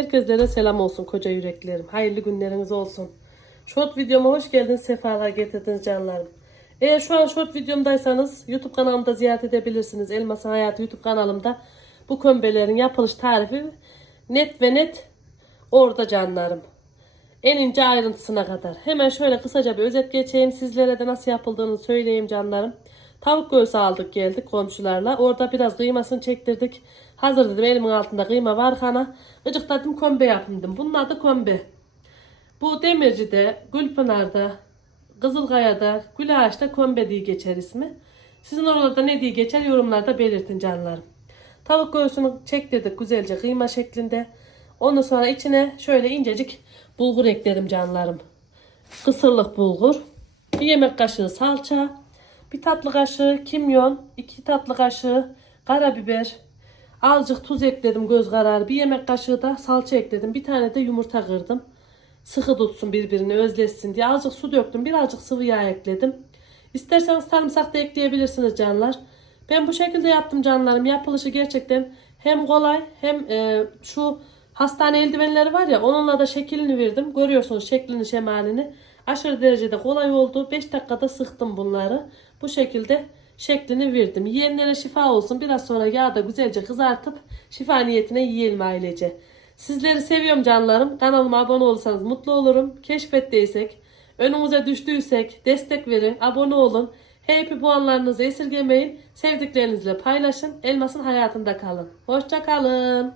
Herkeslere selam olsun koca yüreklerim. Hayırlı günleriniz olsun. Short videoma hoş geldiniz. Sefalar getirdiniz canlarım. Eğer şu an short videomdaysanız YouTube kanalımda ziyaret edebilirsiniz. Elmasın Hayatı YouTube kanalımda bu kömbelerin yapılış tarifi net ve net orada canlarım. En ince ayrıntısına kadar. Hemen şöyle kısaca bir özet geçeyim. Sizlere de nasıl yapıldığını söyleyeyim canlarım. Tavuk göğsü aldık geldik komşularla. Orada biraz kıymasını çektirdik. Hazır dedim elimin altında kıyma var kana. Gıcıkladım kömbe yapımdım. Bunun adı kömbe. Bu Demirci'de, Gülpınar'da, Kızılkaya'da, Gülağaç'ta kömbe diye geçer ismi. Sizin oralarda ne diye geçer yorumlarda belirtin canlarım. Tavuk göğsünü çektirdik güzelce kıyma şeklinde. Ondan sonra içine şöyle incecik bulgur ekledim canlarım. Kısırlık bulgur. Bir yemek kaşığı salça. Bir tatlı kaşığı kimyon. iki tatlı kaşığı karabiber. Azıcık tuz ekledim göz kararı. Bir yemek kaşığı da salça ekledim. Bir tane de yumurta kırdım. Sıkı tutsun birbirini özleşsin diye. Azıcık su döktüm. Birazcık sıvı yağ ekledim. İsterseniz sarımsak da ekleyebilirsiniz canlar. Ben bu şekilde yaptım canlarım. Yapılışı gerçekten hem kolay hem e, şu hastane eldivenleri var ya onunla da şeklini verdim. Görüyorsunuz şeklini şemalini. Aşırı derecede kolay oldu. 5 dakikada sıktım bunları. Bu şekilde şeklini verdim. Yiyenlere şifa olsun. Biraz sonra yağda güzelce kızartıp şifa niyetine yiyelim ailece. Sizleri seviyorum canlarım. Kanalıma abone olursanız mutlu olurum. Keşfettiysek, önümüze düştüysek destek verin, abone olun. Happy puanlarınızı esirgemeyin. Sevdiklerinizle paylaşın. Elmasın hayatında kalın. Hoşça kalın.